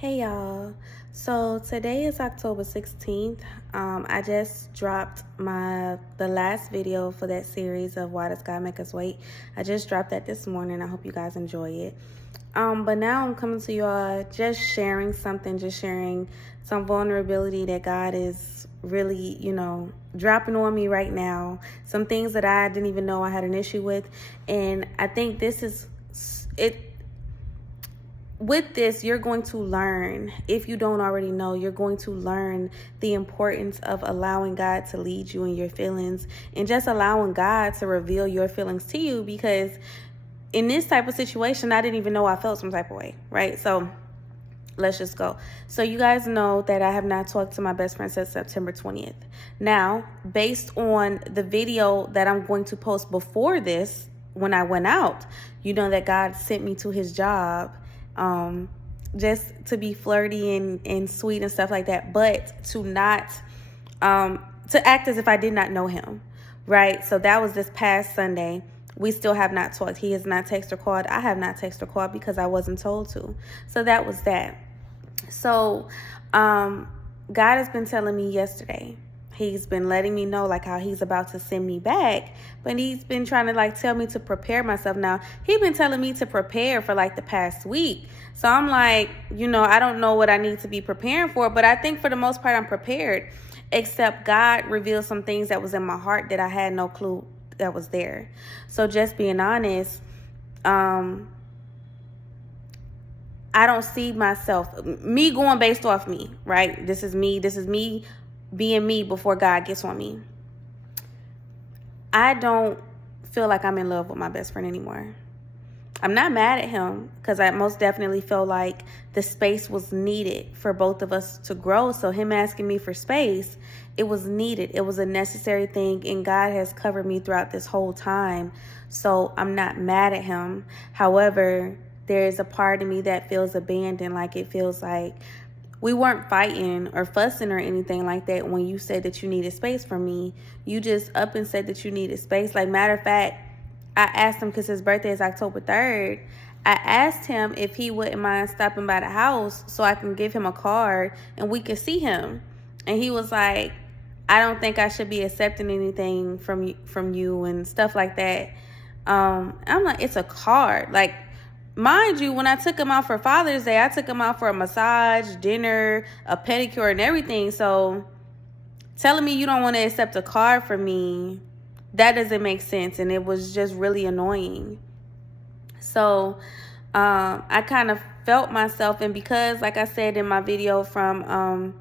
Hey y'all. So today is October 16th. I just dropped the last video for that series of Why Does God Make Us Wait. I just dropped that this morning. I hope you guys enjoy it. But now I'm coming to y'all just sharing some vulnerability that God is really, dropping on me right now. Some things that I didn't even know I had an issue with. And I think this is it. With this, you're going to learn, if you don't already know, you're going to learn the importance of allowing God to lead you in your feelings and just allowing God to reveal your feelings to you, because in this type of situation, I didn't even know I felt some type of way, right? So let's just go. So you guys know that I have not talked to my best friend since September 20th. Now, based on the video that I'm going to post before this, when I went out, you know that God sent me to his job just to be flirty and sweet and stuff like that, but to not to act as if I did not know him, right? So that was this past Sunday. We still have not talked. He has not texted or called. I have not texted or called because I wasn't told to. So that was that. So God has been telling me yesterday. He's been letting me know how he's about to send me back, but he's been trying to tell me to prepare myself. Now, he's been telling me to prepare for the past week. So I'm I don't know what I need to be preparing for, but I think for the most part I'm prepared, except God revealed some things that was in my heart that I had no clue that was there. So just being honest, I don't see me going based off me, right? This is me being me before God gets on me. I don't feel like I'm in love with my best friend anymore. I'm not mad at him because I most definitely feel like the space was needed for both of us to grow. So him asking me for space, it was needed. It was a necessary thing, and God has covered me throughout this whole time. So I'm not mad at him. However, there's a part of me that feels abandoned. It feels like we weren't fighting or fussing or anything like that when you said that you needed space from me. You just up and said that you needed space. Matter of fact, I asked him, because his birthday is October 3rd, I asked him if he wouldn't mind stopping by the house so I can give him a card and we could see him. And he was like, I don't think I should be accepting anything from you and stuff like that. I'm like, it's a card. Mind you, when I took him out for Father's Day, I took him out for a massage, dinner, a pedicure, and everything. So telling me you don't want to accept a card from me, that doesn't make sense. And it was just really annoying. So I kind of felt myself. And because, like I said in my video from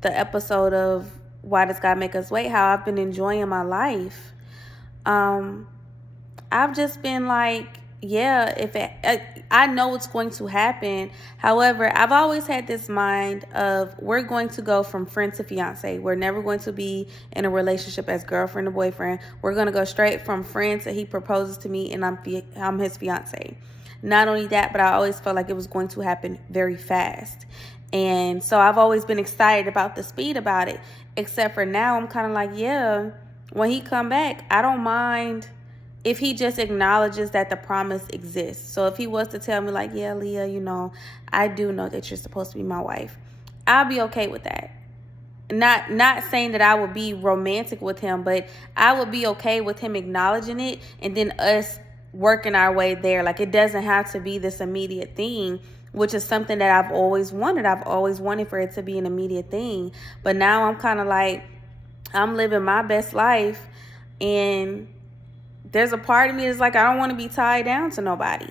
the episode of Why Does God Make Us Wait, how I've been enjoying my life, I've just been I know it's going to happen. However, I've always had this mind of we're going to go from friend to fiance. We're never going to be in a relationship as girlfriend or boyfriend. We're going to go straight from friend to he proposes to me and I'm his fiance. Not only that, but I always felt like it was going to happen very fast. And so I've always been excited about the speed about it. Except for now, I'm kind of when he come back, I don't mind if he just acknowledges that the promise exists. So if he was to tell me yeah, Leah, I do know that you're supposed to be my wife, I'll be okay with that. Not saying that I would be romantic with him, but I would be okay with him acknowledging it and then us working our way there. It doesn't have to be this immediate thing, which is something that I've always wanted. I've always wanted for it to be an immediate thing. But now I'm kind of I'm living my best life, and there's a part of me that's I don't want to be tied down to nobody,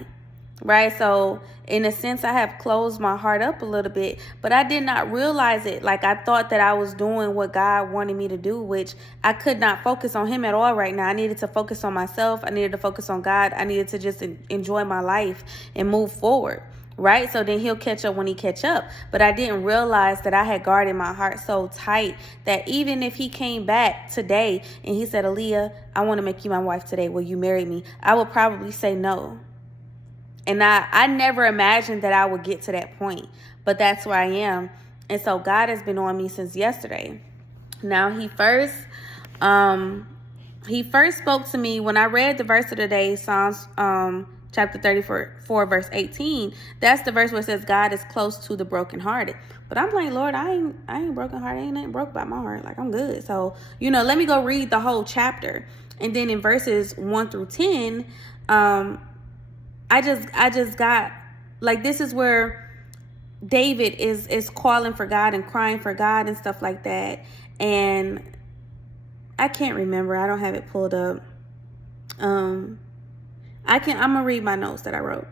right? So in a sense, I have closed my heart up a little bit, but I did not realize it. I thought that I was doing what God wanted me to do, which I could not focus on him at all right now. I needed to focus on myself. I needed to focus on God. I needed to just enjoy my life and move forward, right? So then he'll catch up when he catch up. But I didn't realize that I had guarded my heart so tight that even if he came back today and he said, Aaliyah, I want to make you my wife today, will you marry me? I would probably say no. And I never imagined that I would get to that point, but that's where I am. And so God has been on me since yesterday. Now he first spoke to me when I read the verse of the day, Psalms chapter 34, verse 18, that's the verse where it says God is close to the brokenhearted. But I'm like, Lord, I ain't brokenhearted. Ain't nothing broke about my heart. Like, I'm good. So, let me go read the whole chapter. And then in verses 1 through 10, I just got, like, this is where David is calling for God and crying for God and stuff like that. And I can't remember. I don't have it pulled up. I'm gonna read my notes that I wrote.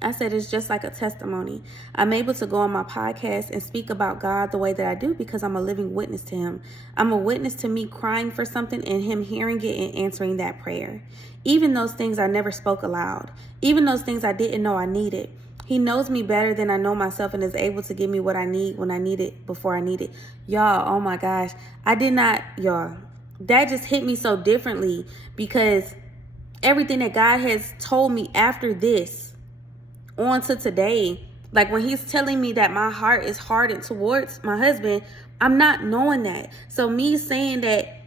I said, it's just like a testimony. I'm able to go on my podcast and speak about God the way that I do because I'm a living witness to him. I'm a witness to me crying for something and him hearing it and answering that prayer. Even those things I never spoke aloud. Even those things I didn't know I needed. He knows me better than I know myself and is able to give me what I need when I need it before I need it. Y'all, oh my gosh. That just hit me so differently because everything that God has told me after this on to today, like when he's telling me that my heart is hardened towards my husband, I'm not knowing that. So me saying that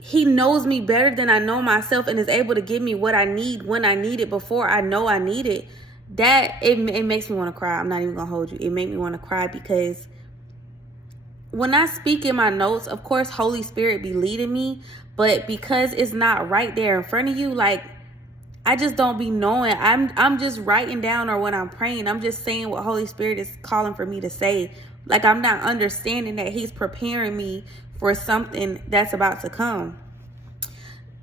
he knows me better than I know myself and is able to give me what I need when I need it before I know I need it, that it makes me want to cry. I'm not even gonna hold you. It made me want to cry because when I speak in my notes, of course, Holy Spirit be leading me, but because it's not right there in front of you, like, I just don't be knowing. I'm just writing down, or when I'm praying, I'm just saying what Holy Spirit is calling for me to say. Like, I'm not understanding that he's preparing me for something that's about to come.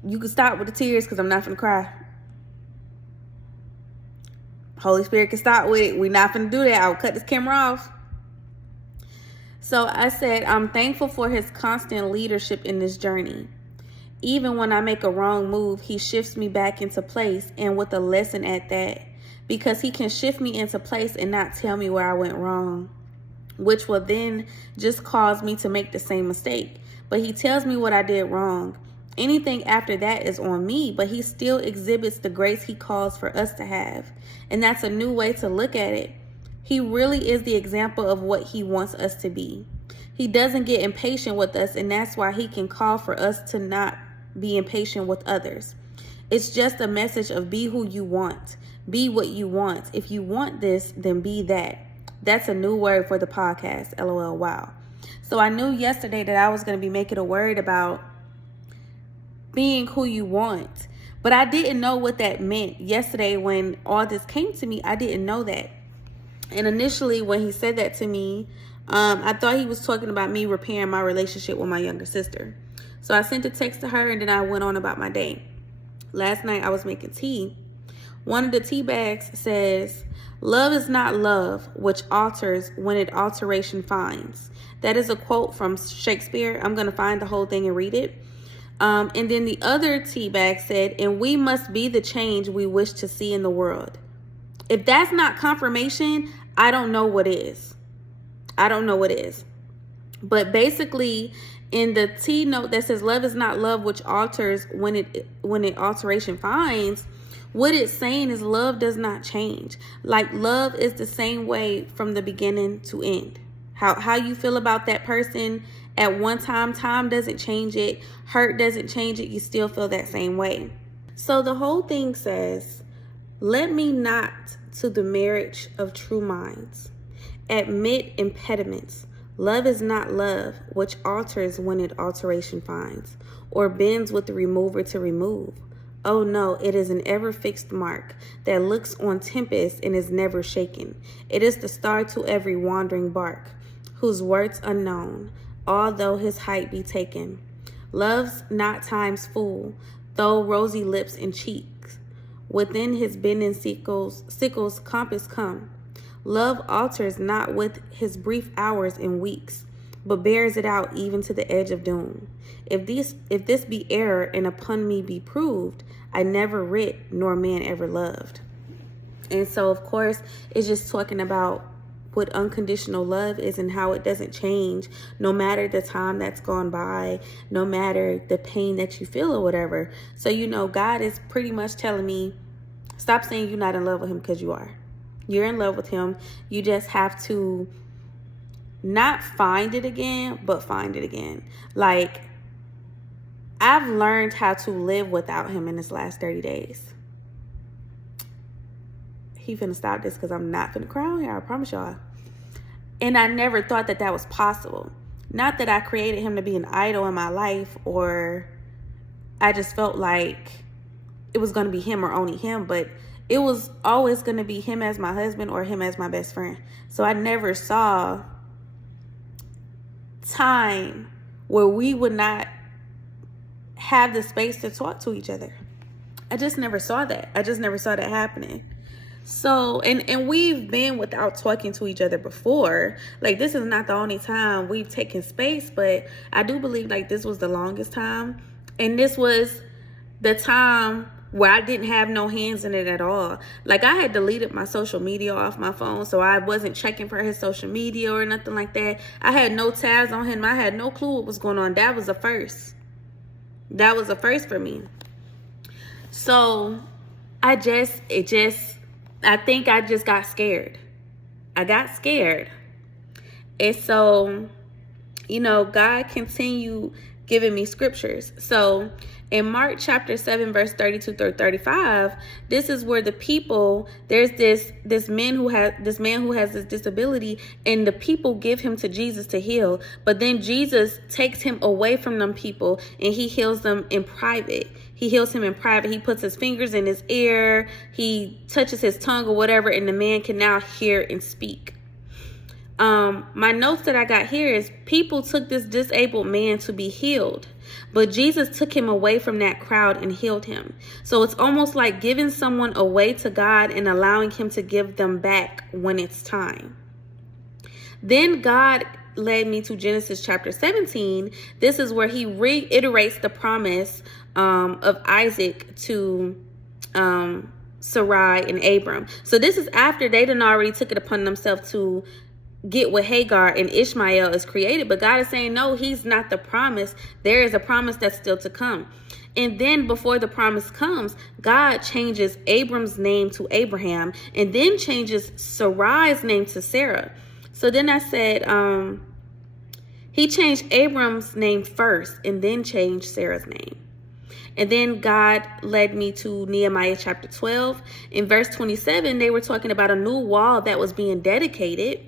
You can stop with the tears because I'm not going to cry. Holy Spirit can stop with it. We're not going to do that. I'll cut this camera off. So I said, I'm thankful for his constant leadership in this journey. Even when I make a wrong move, he shifts me back into place, and with a lesson at that, because he can shift me into place and not tell me where I went wrong, which will then just cause me to make the same mistake. But he tells me what I did wrong. Anything after that is on me, but he still exhibits the grace he calls for us to have. And that's a new way to look at it. He really is the example of what he wants us to be. He doesn't get impatient with us, and that's why he can call for us to not be impatient with others. It's just a message of be who you want. Be what you want. If you want this, then be that. That's a new word for the podcast. LOL. Wow. So I knew yesterday that I was going to be making a word about being who you want. But I didn't know what that meant. Yesterday when all this came to me, I didn't know that. And initially when he said that to me, I thought he was talking about me repairing my relationship with my younger sister. So I sent a text to her and then I went on about my day. Last night I was making tea. One of the tea bags says, "Love is not love, which alters when it alteration finds." That is a quote from Shakespeare. I'm going to find the whole thing and read it. And then the other tea bag said, "And we must be the change we wish to see in the world." If that's not confirmation, I don't know what is. I don't know what is. But basically, in the T note that says love is not love, which alters when it alteration finds, what it's saying is love does not change. Like, love is the same way from the beginning to end. How you feel about that person at one time doesn't change it. Hurt doesn't change it. You still feel that same way. So the whole thing says, "Let me not to the marriage of true minds admit impediments. Love is not love, which alters when it alteration finds, or bends with the remover to remove. Oh no, it is an ever-fixed mark that looks on tempest and is never shaken. It is the star to every wandering bark, whose words unknown, although his height be taken. Love's not time's fool, though rosy lips and cheeks, within his bending sickles compass come. Love alters not with his brief hours and weeks, but bears it out even to the edge of doom. If this be error and upon me be proved, I never writ nor man ever loved." And so, of course, it's just talking about what unconditional love is and how it doesn't change no matter the time that's gone by, no matter the pain that you feel or whatever. So, God is pretty much telling me, stop saying you're not in love with him, because you are. You're in love with him. You just have to not find it again, but find it again. Like, I've learned how to live without him in this last 30 days. he finna stop this because I'm not finna cry on here, I promise y'all. And I never thought that that was possible. Not that I created him to be an idol in my life, or I just felt like it was going to be him or only him, but it was always going to be him as my husband or him as my best friend. So I never saw time where we would not have the space to talk to each other. I just never saw that. I just never saw that happening. So, and we've been without talking to each other before. Like, this is not the only time we've taken space, but I do believe like this was the longest time. And this was the time where I didn't have no hands in it at all. Like, I had deleted my social media off my phone, so I wasn't checking for his social media or nothing like that. I had no tabs on him. I had no clue what was going on. That was a first. That was a first for me. So I think I just got scared. I got scared. And so, you know, God continued giving me scriptures. So in Mark chapter 7, verse 32 through 35, this is where the people, there's this man who has this disability, and the people give him to Jesus to heal. But then Jesus takes him away from them people, and he heals them in private. He heals him in private. He puts his fingers in his ear. He touches his tongue or whatever, and the man can now hear and speak. My notes that I got here is people took this disabled man to be healed, but Jesus took him away from that crowd and healed him. So it's almost like giving someone away to God and allowing him to give them back when it's time. Then God led me to Genesis chapter 17. This is where he reiterates the promise of Isaac to Sarai and Abram. So this is after they done already took it upon themselves to get with Hagar and Ishmael is created. But God is saying, no, he's not the promise. There is a promise that's still to come. And then before the promise comes, God changes Abram's name to Abraham and then changes Sarai's name to Sarah. So then I said, he changed Abram's name first and then changed Sarah's name. And then God led me to Nehemiah chapter 12. In verse 27, they were talking about a new wall that was being dedicated.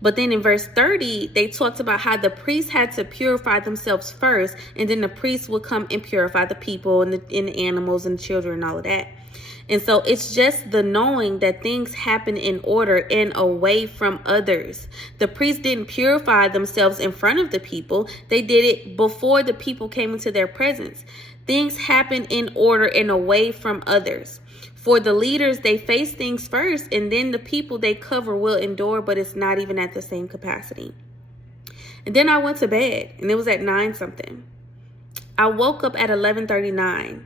But then in verse 30, they talked about how the priests had to purify themselves first, and then the priests would come and purify the people and the animals and the children and all of that. And so it's just the knowing that things happen in order and away from others. The priests didn't purify themselves in front of the people. They did it before the people came into their presence. Things happen in order and away from others. For the leaders, they face things first, and then the people they cover will endure, but it's not even at the same capacity. And then I went to bed, and it was at 9 something. I woke up at 11:39.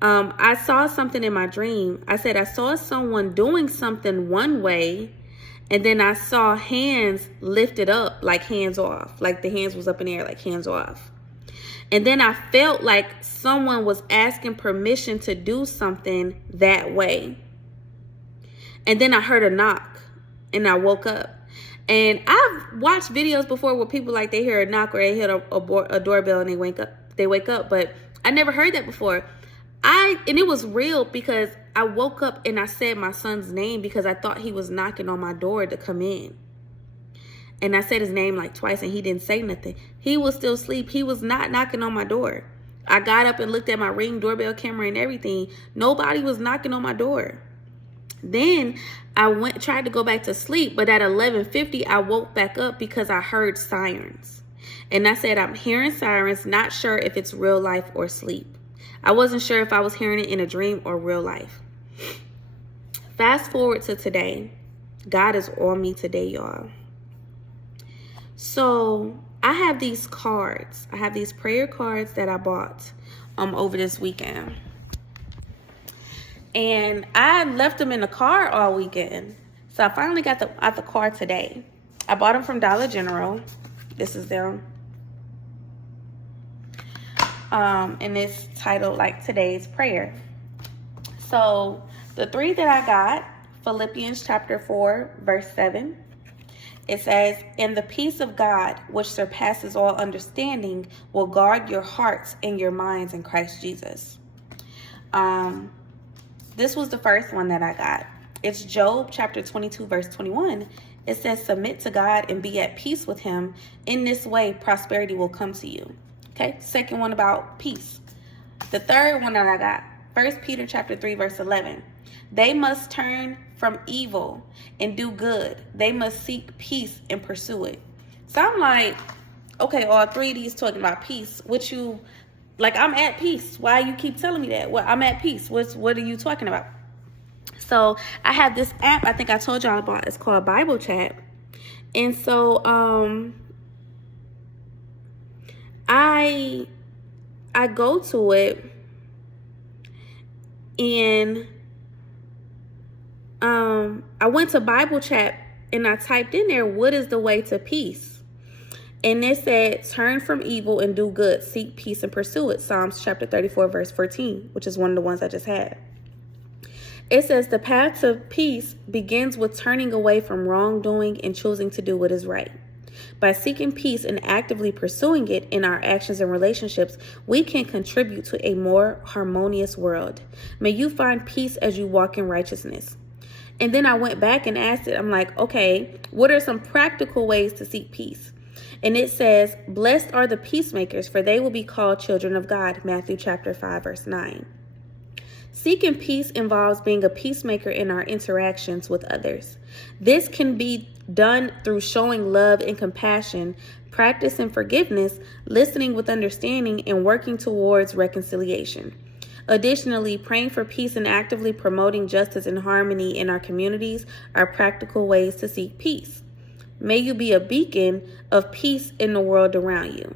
I saw something in my dream. I said I saw someone doing something one way, and then I saw hands lifted up, like hands off, like the hands was up in the air, like hands off. And then I felt like someone was asking permission to do something that way. And then I heard a knock and I woke up. And I've watched videos before where people like they hear a knock or they hit a doorbell and they wake up. But I never heard that before. And it was real because I woke up and I said my son's name because I thought he was knocking on my door to come in. And I said his name like twice and he didn't say nothing. He was still asleep. He was not knocking on my door. I got up and looked at my Ring doorbell camera and everything. Nobody was knocking on my door. Then I tried to go back to sleep, but at 11:50 I woke back up because I heard sirens. And I said, I'm hearing sirens, not sure if it's real life or sleep. I wasn't sure if I was hearing it in a dream or real life. Fast forward to today. God is on me today, y'all. So I have these cards. I have these prayer cards that I bought over this weekend. And I left them in the car all weekend. So I finally got them out the car today. I bought them from Dollar General. This is them. And it's titled like Today's Prayer. So the 3 that I got, Philippians chapter 4, verse 7. It says, and the peace of God, which surpasses all understanding, will guard your hearts and your minds in Christ Jesus. This was the first one that I got. It's Job chapter 22, verse 21. It says, submit to God and be at peace with him. In this way, prosperity will come to you. Okay, second one about peace. The third one that I got, 1 Peter chapter 3, verse 11. They must turn from evil and do good. They must seek peace and pursue it. So I'm like, okay, all three of these talking about peace. What you, like, I'm at peace. Why you keep telling me that? Well, I'm at peace. What are you talking about? So I have this app I think I told y'all about. It's called Bible Chat. And so I go to it, and I went to Bible Chat and I typed in there, what is the way to peace? And it said, turn from evil and do good, seek peace and pursue it. Psalms chapter 34, verse 14, which is one of the ones I just had. It says, the path to peace begins with turning away from wrongdoing and choosing to do what is right. By seeking peace and actively pursuing it in our actions and relationships, we can contribute to a more harmonious world. May you find peace as you walk in righteousness. And then I went back and asked it, I'm like, okay, what are some practical ways to seek peace? And it says, blessed are the peacemakers, for they will be called children of God. Matthew chapter 5, verse 9. Seeking peace involves being a peacemaker in our interactions with others. This can be done through showing love and compassion, practicing forgiveness, listening with understanding, and working towards reconciliation. Additionally, praying for peace and actively promoting justice and harmony in our communities are practical ways to seek peace. May you be a beacon of peace in the world around you.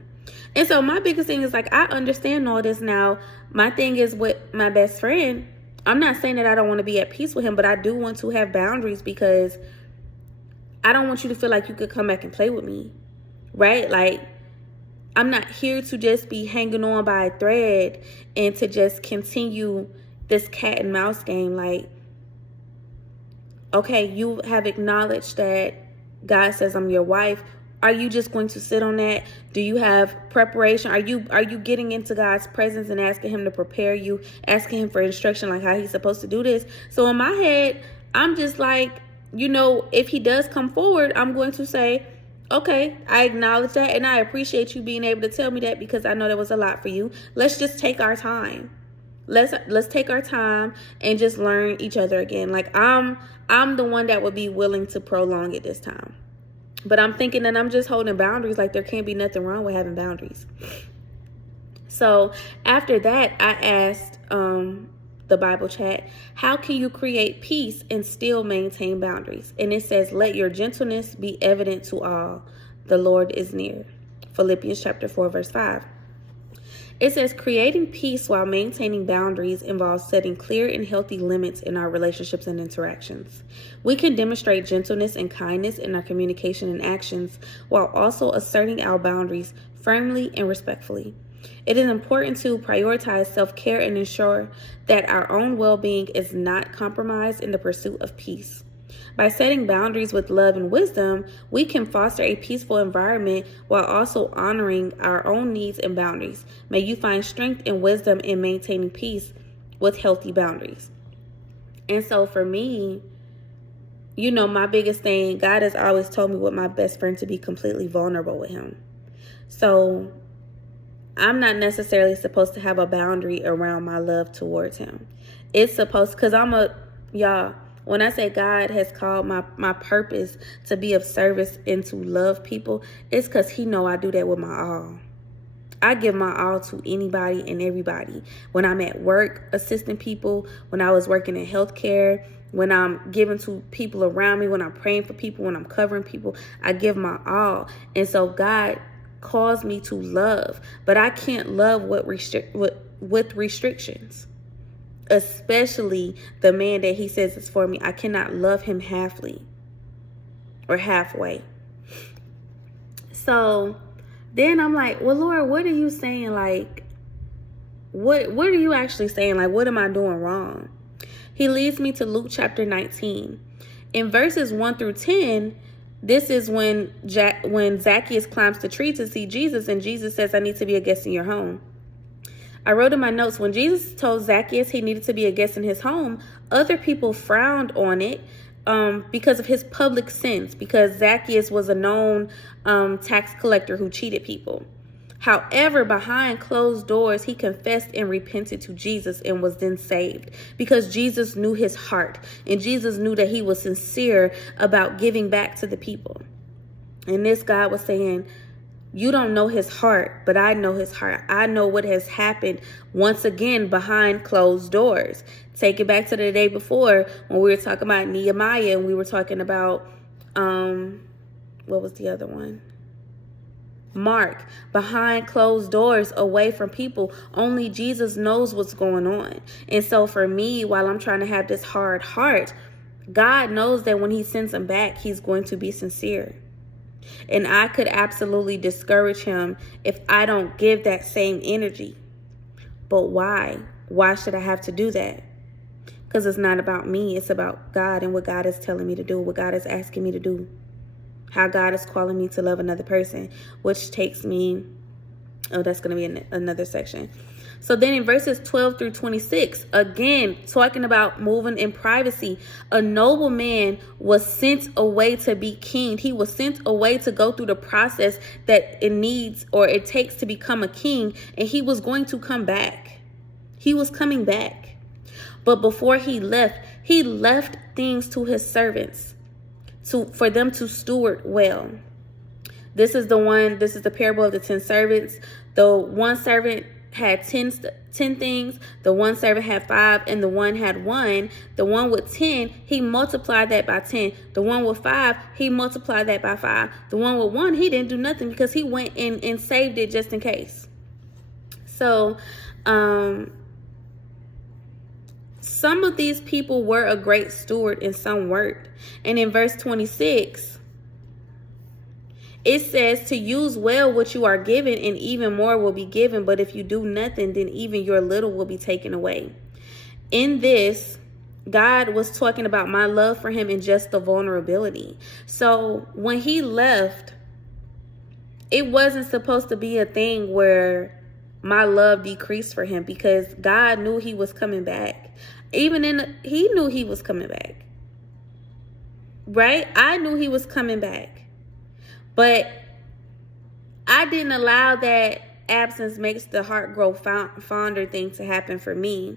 And so my biggest thing is, like, I understand all this now. My thing is with my best friend, I'm not saying that I don't want to be at peace with him, but I do want to have boundaries, because I don't want you to feel like you could come back and play with me, right? Like, I'm not here to just be hanging on by a thread and to just continue this cat and mouse game. Like, okay, you have acknowledged that God says I'm your wife. Are you just going to sit on that? Do you have preparation? Are you getting into God's presence and asking him to prepare you, asking him for instruction, like how he's supposed to do this? So in my head, I'm just like, you know, if he does come forward, I'm going to say, okay, I acknowledge that, and I appreciate you being able to tell me that, because I know that was a lot for you. Let's just take our time. Let's take our time and just learn each other again. Like, I'm the one that would be willing to prolong it this time. But I'm thinking that I'm just holding boundaries. Like, there can't be nothing wrong with having boundaries. So after that, I asked the Bible Chat, how can you create peace and still maintain boundaries? And it says, let your gentleness be evident to all. The Lord is near. Philippians chapter 4, verse 5. It says, creating peace while maintaining boundaries involves setting clear and healthy limits in our relationships and interactions. We can demonstrate gentleness and kindness in our communication and actions, while also asserting our boundaries firmly and respectfully. It is important to prioritize self-care and ensure that our own well-being is not compromised in the pursuit of peace. By setting boundaries with love and wisdom, we can foster a peaceful environment while also honoring our own needs and boundaries. May you find strength and wisdom in maintaining peace with healthy boundaries. And so for me, you know, my biggest thing, God has always told me with my best friend to be completely vulnerable with him. So I'm not necessarily supposed to have a boundary around my love towards him. It's supposed, because y'all, when I say God has called my purpose to be of service and to love people, it's because he know I do that with my all. I give my all to anybody and everybody. When I'm at work assisting people, when I was working in healthcare, when I'm giving to people around me, when I'm praying for people, when I'm covering people, I give my all. And so God calls me to love, but I can't love with restrictions. Especially the man that he says is for me. I cannot love him halfly or halfway. So then I'm like, well, Lord, what are you saying? Like, what are you actually saying? Like, what am I doing wrong? He leads me to Luke chapter 19. In verses 1 through 10, this is when Zacchaeus climbs the tree to see Jesus, and Jesus says, I need to be a guest in your home. I wrote in my notes, when Jesus told Zacchaeus he needed to be a guest in his home, Other people frowned on it because of his public sins, because Zacchaeus was a known tax collector who cheated people. However, behind closed doors, he confessed and repented to Jesus and was then saved, because Jesus knew his heart, and Jesus knew that he was sincere about giving back to the people. And this God was saying, you don't know his heart, but I know his heart. I know what has happened once again behind closed doors. Take it back to the day before when we were talking about Nehemiah, and we were talking about, what was the other one? Mark. Behind closed doors, away from people. Only Jesus knows what's going on. And so for me, while I'm trying to have this hard heart, God knows that when he sends him back, he's going to be sincere. And I could absolutely discourage him if I don't give that same energy. But why? Why should I have to do that? Because it's not about me. It's about God and what God is telling me to do, what God is asking me to do, how God is calling me to love another person, which takes me, that's going to be another section. So then in verses 12 through 26, again, talking about moving in privacy, a noble man was sent away to be king. He was sent away to go through the process that it needs or it takes to become a king. And he was going to come back. He was coming back. But before he left things to his servants for them to steward well. This is the parable of the 10 servants. The one servant had 10 things, the one servant had 5, and the one had 1. The one with 10, he multiplied that by 10. The one with 5, he multiplied that by 5. The one with 1, he didn't do nothing because he went and saved it just in case. So some of these people were a great steward and some weren't. And in verse 26, it says to use well what you are given, and even more will be given. But if you do nothing, then even your little will be taken away. In this, God was talking about my love for him and just the vulnerability. So when he left, it wasn't supposed to be a thing where my love decreased for him, because God knew he was coming back. He knew he was coming back. Right? I knew he was coming back. But I didn't allow that absence makes the heart grow fonder thing to happen for me.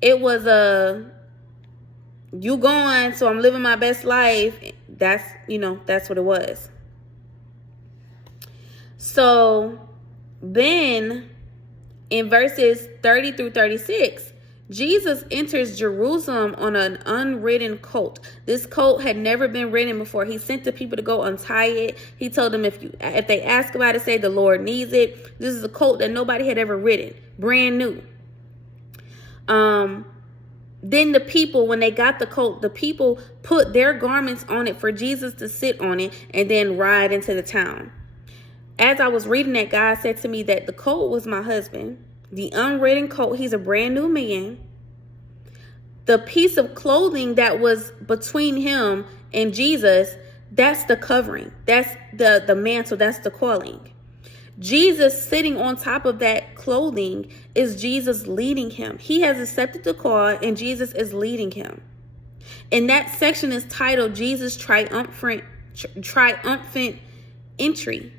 It was you gone, so I'm living my best life. That's what it was. So then in verses 30 through 36, Jesus enters Jerusalem on an unridden colt. This colt had never been ridden before. He sent the people to go untie it. He told them if they ask about it, say the Lord needs it. This is a colt that nobody had ever ridden, brand new. Then the people, when they got the colt, the people put their garments on it for Jesus to sit on it and then ride into the town. As I was reading that, God said to me that the colt was my husband. The unridden colt, he's a brand new man. The piece of clothing that was between him and Jesus, that's the covering. That's the mantle. That's the calling. Jesus sitting on top of that clothing is Jesus leading him. He has accepted the call and Jesus is leading him. And that section is titled Jesus' triumphant entry.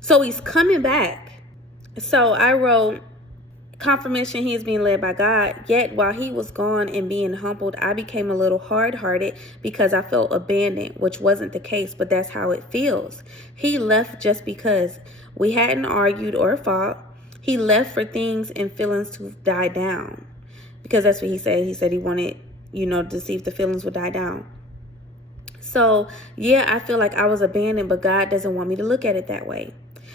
So he's coming back. So I wrote, confirmation he is being led by God. Yet while he was gone and being humbled, I became a little hard-hearted because I felt abandoned, which wasn't the case, but that's how it feels. He left just because we hadn't argued or fought. He left for things and feelings to die down, because that's what he said. He said he wanted, to see if the feelings would die down. So yeah, I feel like I was abandoned, but God doesn't want me to look at it that way.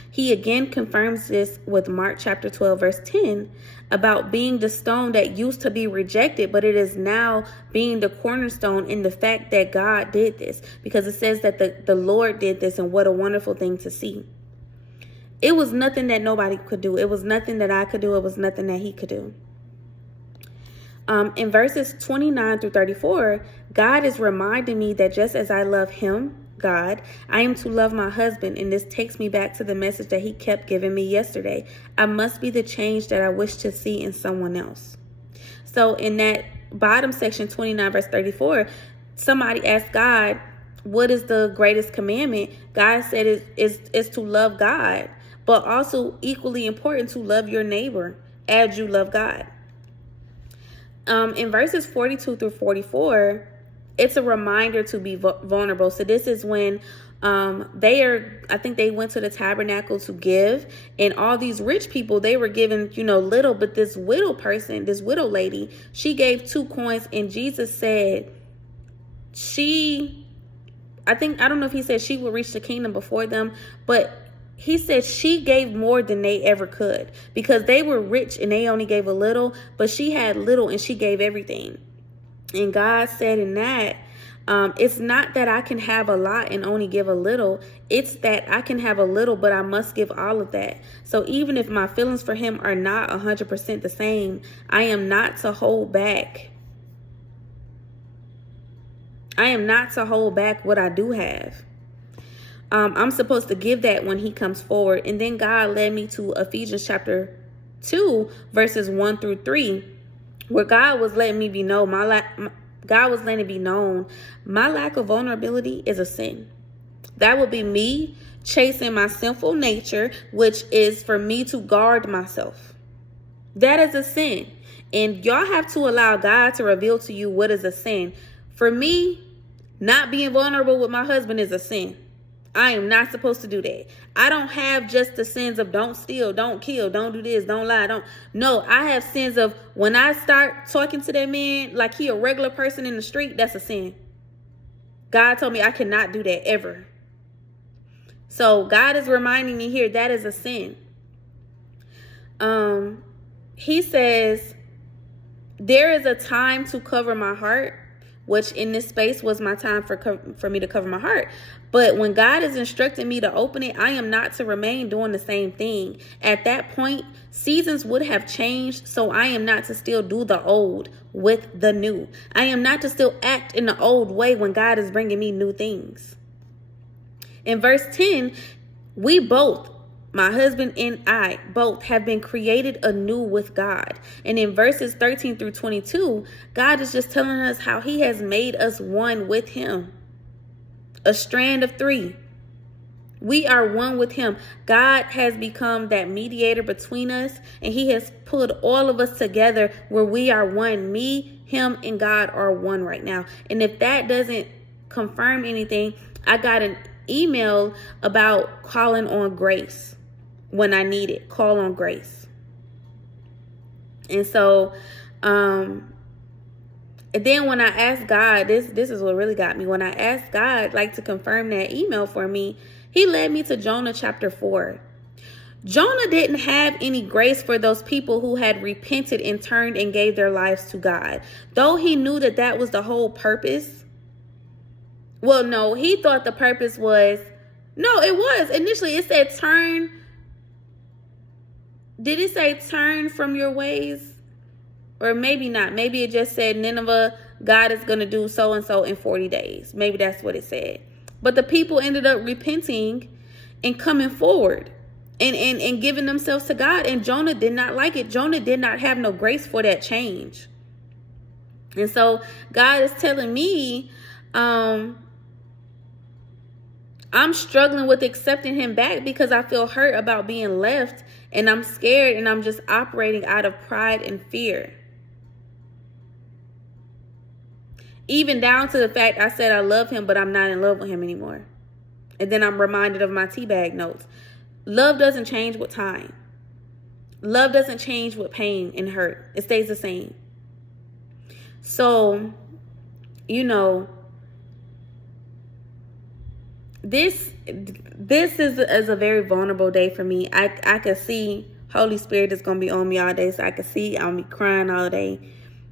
He again confirms this with Mark chapter 12, verse 10, about being the stone that used to be rejected, but it is now being the cornerstone, in the fact that God did this, because it says that the Lord did this, and what a wonderful thing to see. It was nothing that nobody could do. It was nothing that I could do. It was nothing that he could do. In verses 29 through 34, God is reminding me that just as I love him, God, I am to love my husband, and this takes me back to the message that he kept giving me yesterday. I must be the change that I wish to see in someone else. So in that bottom section, 29 verse 34, somebody asked God, what is the greatest commandment? God said is to love God, but also equally important to love your neighbor as you love God. In verses 42 through 44, it's a reminder to be vulnerable. So this is when I think they went to the tabernacle to give, and all these rich people, they were given, little, but this widow lady, she gave 2 coins, and Jesus said I don't know if he said she would reach the kingdom before them, but he said she gave more than they ever could, because they were rich and they only gave a little, but she had little and she gave everything. And God said in that, it's not that I can have a lot and only give a little. It's that I can have a little, but I must give all of that. So even if my feelings for him are not 100% the same, I am not to hold back. I am not to hold back what I do have. I'm supposed to give that when he comes forward. And then God led me to Ephesians chapter 2, verses 1 through 3, where God was letting me be known. God was letting it be known my lack of vulnerability is a sin. That would be me chasing my sinful nature, which is for me to guard myself. That is a sin. And y'all have to allow God to reveal to you what is a sin. For me, not being vulnerable with my husband is a sin. I am not supposed to do that. I don't have just the sins of don't steal, don't kill, don't do this, don't lie, No, I have sins of when I start talking to that man like he a regular person in the street, that's a sin. God told me I cannot do that ever. So God is reminding me here that is a sin. He says, there is a time to cover my heart, which in this space was my time for me to cover my heart. But when God is instructing me to open it, I am not to remain doing the same thing. At that point, seasons would have changed, so I am not to still do the old with the new. I am not to still act in the old way when God is bringing me new things. In verse 10, we both, my husband and I, both have been created anew with God. And in verses 13 through 22, God is just telling us how he has made us one with him. A strand of 3. We are one with him. God has become that mediator between us, and he has put all of us together where we are one. Me, him, and God are one right now. And if that doesn't confirm anything, I got an email about calling on grace. When I need it, call on grace. And so, and then when I asked God, this is what really got me. When I asked God, to confirm that email for me, he led me to Jonah chapter 4. Jonah didn't have any grace for those people who had repented and turned and gave their lives to God. Though he knew that that was the whole purpose. Well, no, he thought the purpose was, no, it was. Initially, it said turn. Did it say turn from your ways? Or maybe not. Maybe it just said Nineveh, God is going to do so-and-so in 40 days. Maybe that's what it said. But the people ended up repenting and coming forward and giving themselves to God. And Jonah did not like it. Jonah did not have no grace for that change. And so God is telling me, I'm struggling with accepting him back because I feel hurt about being left, and I'm scared, and I'm just operating out of pride and fear. Even down to the fact I said I love him, but I'm not in love with him anymore. And then I'm reminded of my teabag notes. Love doesn't change with time. Love doesn't change with pain and hurt. It stays the same. So, this is a very vulnerable day for me. I could see Holy Spirit is going to be on me all day. So I could see I'll be crying all day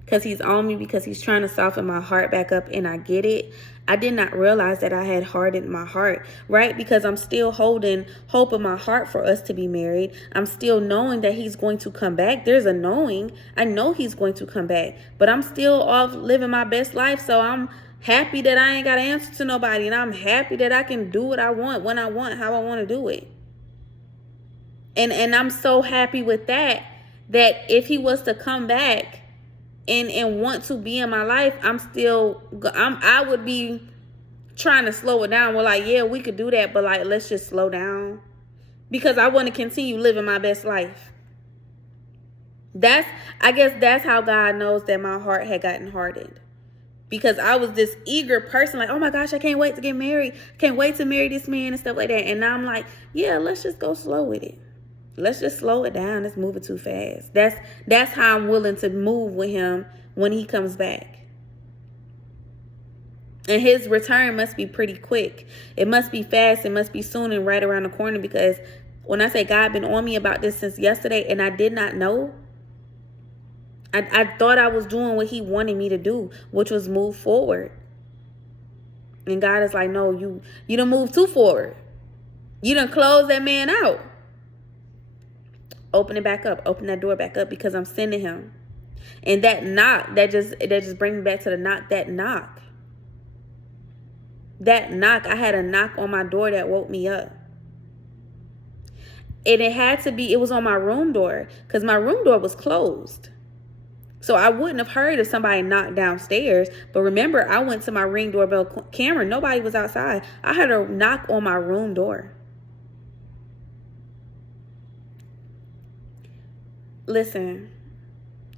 because he's on me, because he's trying to soften my heart back up. And I get it. I did not realize that I had hardened my heart, right? Because I'm still holding hope in my heart for us to be married. I'm still knowing that he's going to come back. There's a knowing. I know he's going to come back, but I'm still off living my best life. So I'm happy that I ain't got to answer to nobody. And I'm happy that I can do what I want, when I want, how I want to do it. And I'm so happy with that if he was to come back, and want to be in my life, I would be trying to slow it down. We're like, yeah, we could do that, but like, let's just slow down, because I want to continue living my best life. I guess that's how God knows that my heart had gotten hardened, because I was this eager person, like, oh my gosh, I can't wait to get married, can't wait to marry this man and stuff like that. And now I'm like, yeah, let's just go slow with it. Let's just slow it down. Let's move it too fast. That's how I'm willing to move with him when he comes back. And his return must be pretty quick. It must be fast. It must be soon and right around the corner, because when I say God been on me about this since yesterday, and I did not know, I thought I was doing what he wanted me to do, which was move forward. And God is like, no, you done moved too forward. You done closed that man out. Open it back up. Open that door back up, because I'm sending him. And that knock, that just brings me back to the knock. That knock. I had a knock on my door that woke me up. And it was on my room door, because my room door was closed. So I wouldn't have heard if somebody knocked downstairs. But remember, I went to my Ring doorbell camera. Nobody was outside. I had a knock on my room door. Listen,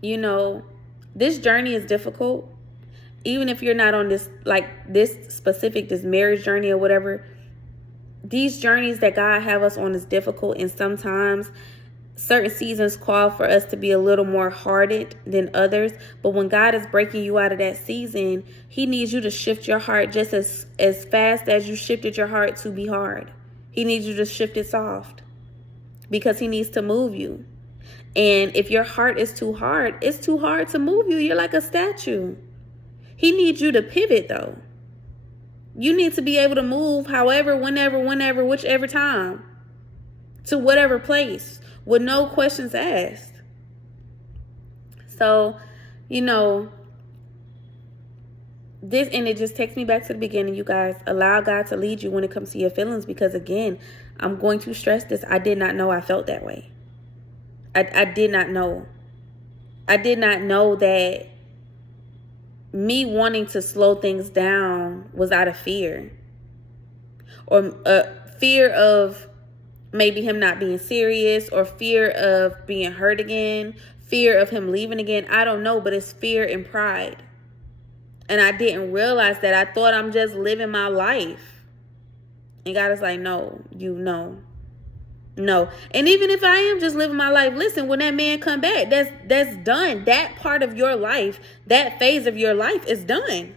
this journey is difficult. Even if you're not on this marriage journey or whatever, these journeys that God have us on is difficult. And sometimes certain seasons call for us to be a little more hardened than others. But when God is breaking you out of that season, he needs you to shift your heart just as fast as you shifted your heart to be hard. He needs you to shift it soft, because he needs to move you. And if your heart is too hard, it's too hard to move you. You're like a statue. He needs you to pivot, though. You need to be able to move however, whenever, whichever time, to whatever place, with no questions asked. So, this, and it just takes me back to the beginning, you guys. Allow God to lead you when it comes to your feelings, because again, I'm going to stress this. I did not know I felt that way. I did not know. I did not know that me wanting to slow things down was out of fear, or fear of maybe him not being serious, or fear of being hurt again, fear of him leaving again. I don't know, but it's fear and pride. And I didn't realize that. I thought I'm just living my life. And God is like, no, no. And even if I am just living my life, listen, when that man come back, that's done. That part of your life, that phase of your life is done.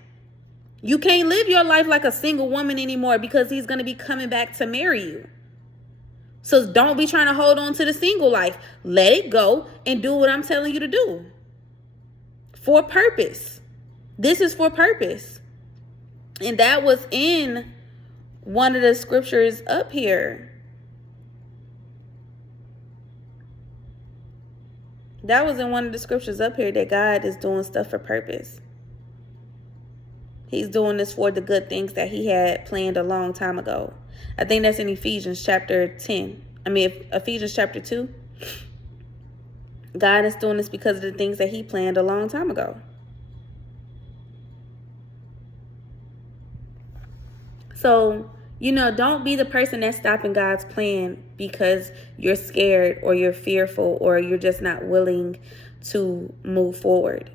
You can't live your life like a single woman anymore, because he's going to be coming back to marry you. So don't be trying to hold on to the single life. Let it go and do what I'm telling you to do. For purpose. This is for purpose. And that was in one of the scriptures up here. That was in one of the scriptures up here, that God is doing stuff for purpose. He's doing this for the good things that he had planned a long time ago. I think that's in Ephesians chapter 2. God is doing this because of the things that he planned a long time ago. So, don't be the person that's stopping God's plan because you're scared, or you're fearful, or you're just not willing to move forward.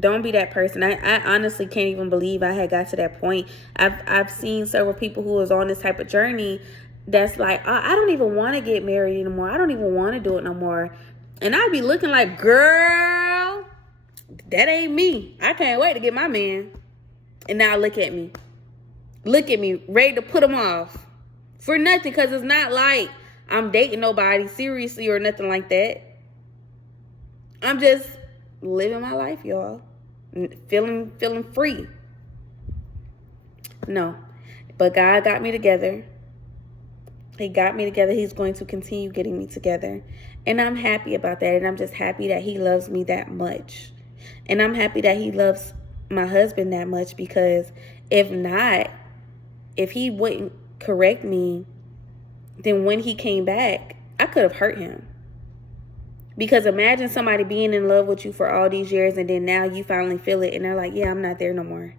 Don't be that person. I honestly can't even believe I had got to that point. I've seen several people who was on this type of journey that's like, I don't even want to get married anymore. I don't even want to do it no more. And I'd be looking like, girl, that ain't me. I can't wait to get my man. And now look at me. Look at me, ready to put him off for nothing, because it's not like I'm dating nobody seriously or nothing like that. I'm just living my life, y'all. Feeling free. No, but God got me together. He got me together. He's going to continue getting me together. And I'm happy about that. And I'm just happy that he loves me that much. And I'm happy that he loves my husband that much, because if not, if he wouldn't correct me, then when he came back, I could have hurt him. Because imagine somebody being in love with you for all these years and then now you finally feel it and they're like, yeah, I'm not there no more.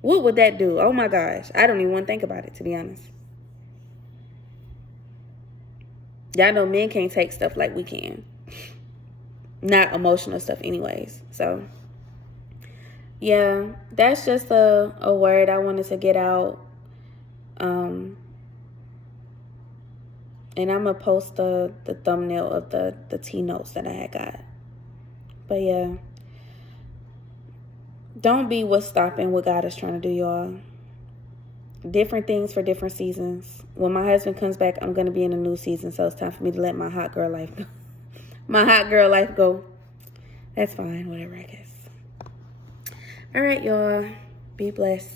What would that do? Oh my gosh. I don't even want to think about it, to be honest. Y'all know men can't take stuff like we can. Not emotional stuff anyways. So, yeah, that's just a word I wanted to get out. And I'm going to post the thumbnail of the T notes that I had got. But yeah, don't be what's stopping what God is trying to do, y'all. Different things for different seasons. When my husband comes back, I'm going to be in a new season. So it's time for me to let my hot girl life go. My hot girl life go. That's fine. Whatever, I guess. All right, y'all. Be blessed.